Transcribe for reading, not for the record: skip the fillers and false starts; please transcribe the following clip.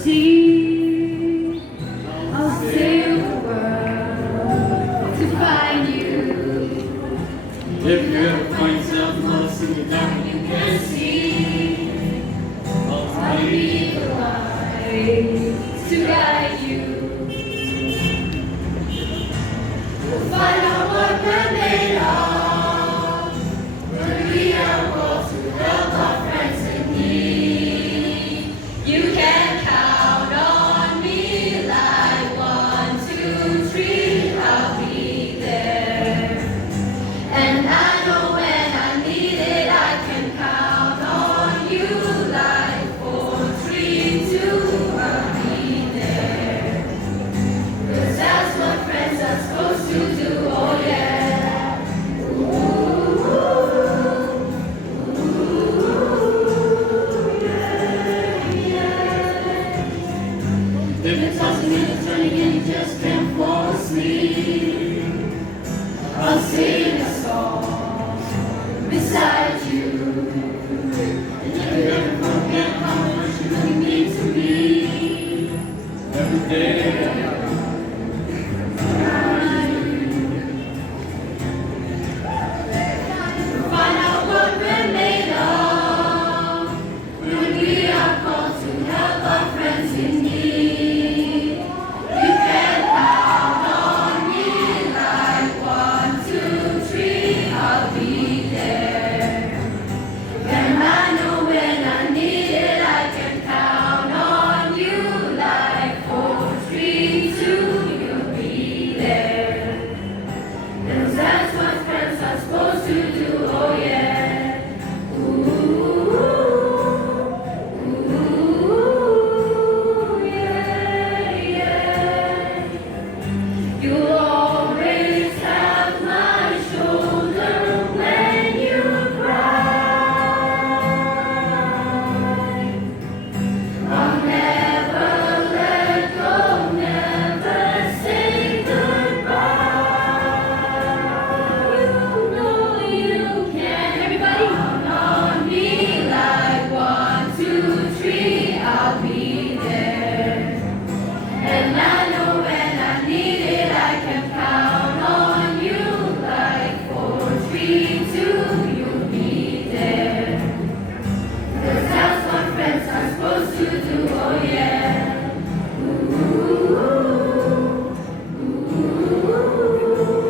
see. I'll sail the world to find you. If you ever find yourself lost in the dark, you can't see. I'll be the light to guide you. We'll find out what we're made of when we are called to help our friends in need. You can count on me like 1, 2, 3. I'll be there. And I know when I need it, I can count on you like 4, 3, 2. I'll be there. 'Cause that's what friends are supposed to do. Oh yeah. Ooh, yeah, yeah. If you're tossing and turning and you just can't fall asleep, I'll sing a song beside you. if you ever forget how much you really mean to me, every day. Find out what we're made of when we are called to help our friends in need. You can count on me like 1, 2, 3. I'll be there. And I know when I need it, I can count on you like 4, 3, 2. You'll be there. 'Cause that's what friends are supposed to do. Oh yeah. Ooh, yeah, yeah. You'll always have my shoulder when you cry. I'll never let go, never say goodbye. You know you can. Everybody, count on me like 1, 2, 3. I'll be there. And I know when I need it, I can count on you like 4, 3,